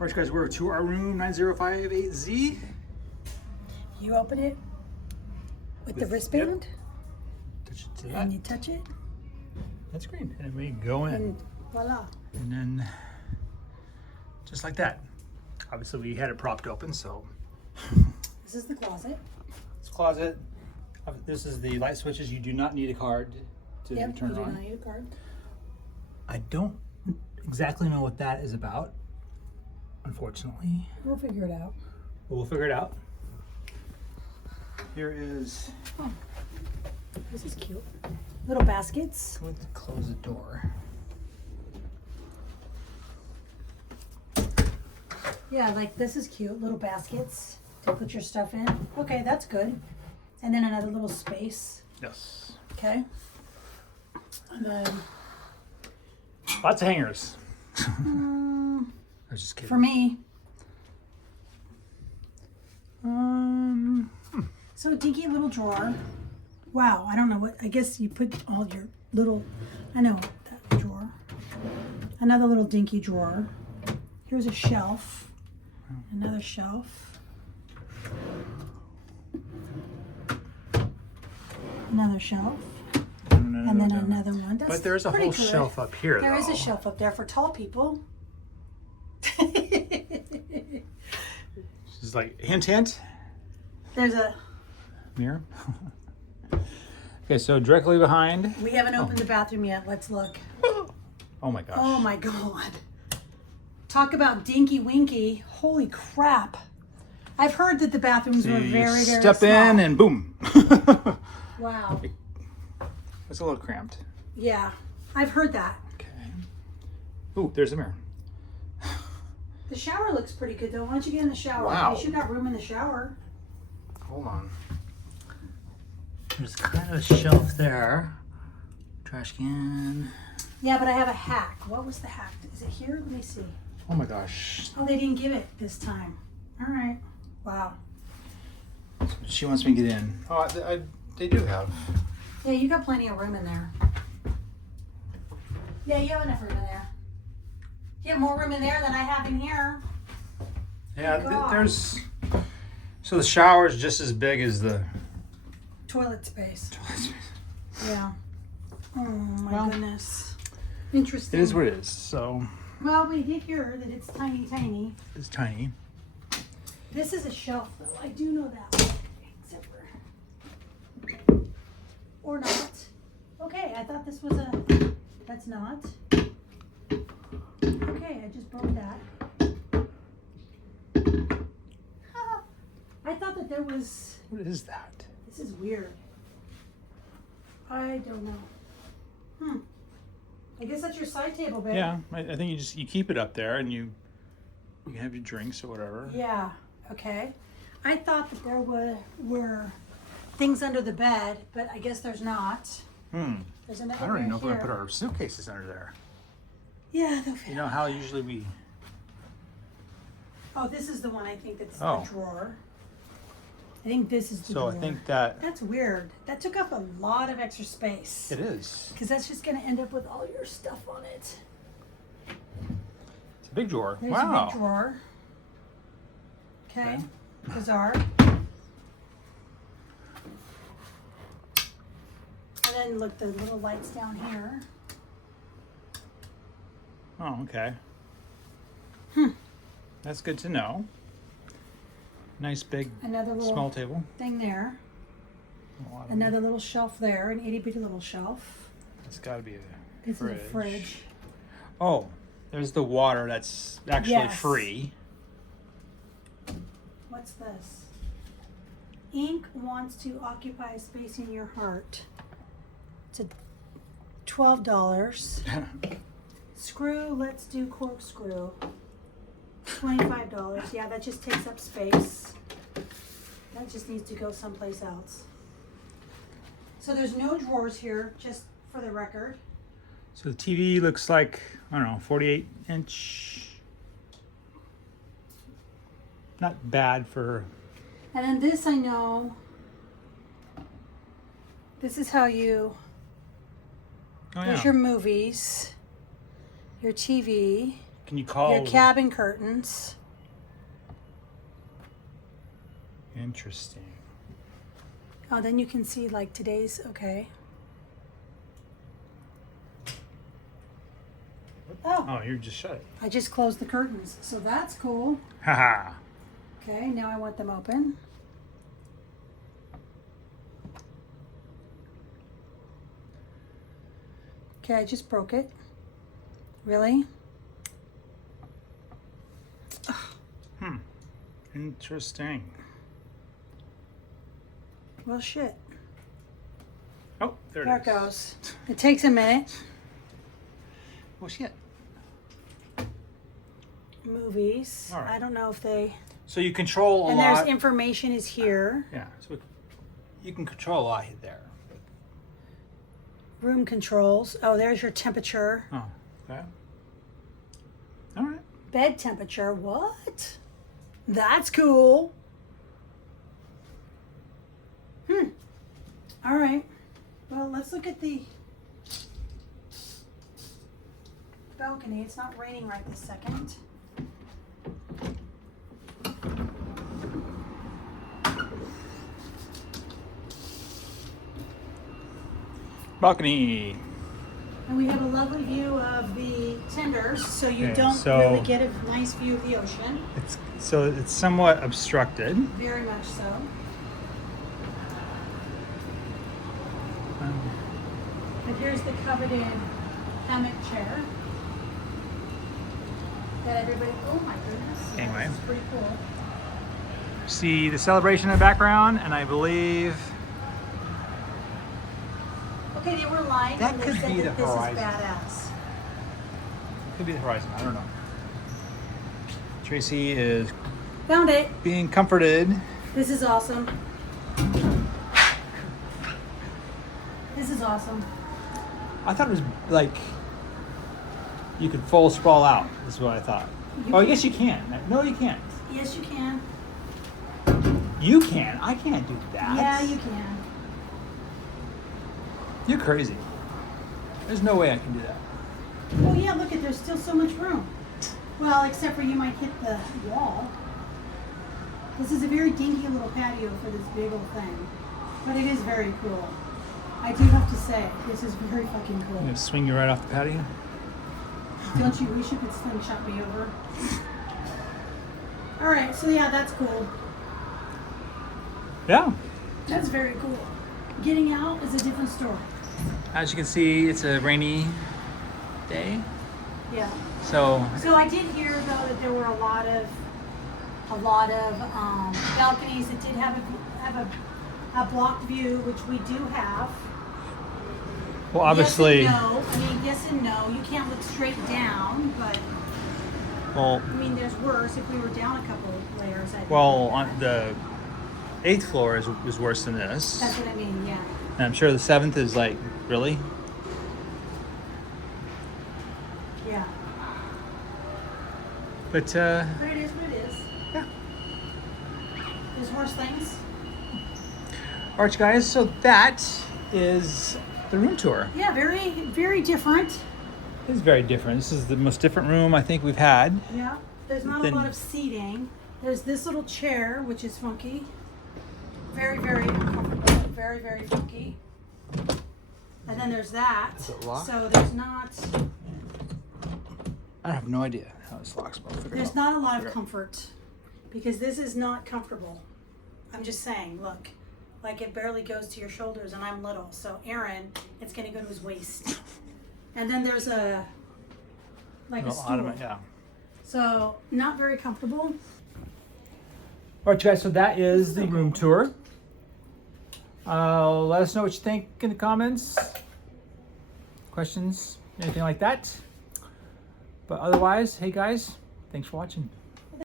Alright guys, we're to our room 9058Z. You open it with the wristband, Touch it to that. and you touch it, That's green. And we go in. and voila. And then, just like that. Obviously we had it propped open, so. This is the closet. This closet. This is the light switches. You do not need a card to Yep, turn you do on. not need a card. I don't exactly know what that is about, unfortunately. We'll figure it out. But we'll figure it out. Here is, Oh, this is cute. Little baskets. let's close the door. Yeah, like this is cute. Little baskets to put your stuff in. Okay, that's good. And then another little space. Yes. Okay. And then Lots of hangers. mm, I was just kidding. for me, so a dinky little drawer. Wow, I don't know what. I guess you put all your little. I know that drawer. Another little dinky drawer. Here's a shelf. Another shelf. Another shelf. And then another one. That's But there's a pretty whole good. shelf up here, There is though. a shelf up there for tall people. It's like hint, hint. There's a. Mirror. Okay, so directly behind. We haven't opened the bathroom yet. Let's look. Oh my gosh. Oh my god. Talk about dinky winky. Holy crap. I've heard that the bathrooms So were you very, very step small. in and boom. Wow. It's a little cramped. Yeah. I've heard that. Okay. Ooh, there's a mirror. The shower looks pretty good though. Why don't you get in the shower? Wow. At least you got room in the shower. Hold on. There's kind of a shelf there. Trash can. Yeah, but I have a hack. What was the hack? Is it here? Let me see. Oh my gosh. Oh, they didn't give it this time. All right. Wow. She wants me to get in. Oh, they do have. Yeah, you got plenty of room in there. Yeah, you have enough room in there. You have more room in there than I have in here. Yeah, God. there's. So the shower is just as big as the. Toilet space. Yeah. Oh my Well, goodness. Interesting. It is what it is. So Well, we did hear that it's tiny, tiny. it's tiny. This is a shelf, though. I do know that. Except for... Or not. Okay, I thought this was a... That's not. Okay, I just broke that. I thought that there was... What is that? This is weird. I don't know. I guess that's your side table, babe. Yeah, I think you keep it up there and you can have your drinks or whatever. Yeah, okay. I thought that there were things under the bed, but I guess there's not. There's another I don't even know if we're here. gonna put our suitcases under there. Yeah, they'll fit. You know how usually we. Oh, this is the one I think that's Oh. the drawer. I think this is the So drawer. I think that That's weird. That took up a lot of extra space. it is. Because that's just going to end up with all your stuff on it. It's a big drawer. There's Wow. a big drawer. Okay. Bizarre. And then look, the little lights down here. Oh, okay. That's good to know. Nice big Another little small table. thing there. A lot of- Another little shelf there, an itty bitty little shelf. It's got to be a This fridge. is a fridge. Oh, there's the water that's actually Yes. free. What's this? Ink wants to occupy a space in your heart. It's a $12. Screw, let's do corkscrew. $25. Yeah, that just takes up space. That just needs to go someplace else. So there's no drawers here, just for the record. So the TV looks like, I don't know, 48-inch. Not bad for. And then this I know, this is how you, Oh, there's yeah. your movies, your TV, Can you call? Your cabin curtains. Interesting. Oh, then you can see like today's, okay. Oh, you're just shut it. I just closed the curtains, so that's cool. Haha. Okay, now I want them open. Okay, I just broke it. Really? Interesting. Well, shit. Oh, there There it it is. goes. It takes a minute. Well, shit. Movies. All right. I don't know if they... So you control a And lot. there's information is here. Yeah. So you can control a lot there. Room controls. Oh, there's your temperature. Oh. Okay. All right. Bed temperature. What? That's cool. All right. Well, let's look at the balcony. It's not raining right this second. And Balcony. we have a lovely view of the tenders, so you Okay, don't so- really get a nice view of the ocean. It's somewhat obstructed. Very much so. But here's the coveted hammock chair that everybody. Oh my goodness! Yeah, Anyway. this is pretty cool. See the celebration in the background, and I believe Okay, they were lying That when they could said be that the this horizon. is badass. could be the horizon. I don't know. Tracy is Found it. being comforted. This is awesome. This is awesome. I thought it was like you could full sprawl out. Is what I thought. You Oh, I can- guess you can. No, you can't. Yes, you can. You can. I can't do that. Yeah, you can. You're crazy. There's no way I can do that. Oh yeah, look at there's still so much room. Well, except for you might hit the wall. This is a very dinky little patio for this big old thing, but it is very cool. I do have to say, this is very fucking I'm cool. gonna swing you right off the patio. Don't you wish you could slingshot me over? All right, so yeah, that's cool. Yeah. That's very cool. Getting out is a different story. As you can see, it's a rainy day. Yeah. So So I did hear though that there were a lot of balconies that did have a blocked view, which we do have. well, obviously, Yes and no. I mean, yes and no. You can't look straight down, but well, I mean, there's worse. If we were down a couple layers, I'd well, on the 8th floor is worse than this. That's what I mean. Yeah. And I'm sure the 7th is like, really? Yeah. But But it is what it is. yeah. There's worse things. All right, guys. So that is the room tour. Yeah. Very, very different. It's very different. This is the most different room I think we've had. Yeah. There's not Then- a lot of seating. There's this little chair, which is funky. Very, very uncomfortable. Very, very funky. And then there's that. Is it locked? So there's not I have no idea how this locks, but I'll figure it there's out. not a lot Figure of it out. comfort because this is not comfortable. I'm just saying, look, like it barely goes to your shoulders, and I'm little. So Aaron, it's gonna go to his waist. And then there's a like a Little stool. ottoman, yeah. So not very comfortable. All right, guys, so that is the room tour. Let us know what you think in the comments, questions, anything like that. But otherwise, hey guys, thanks for watching.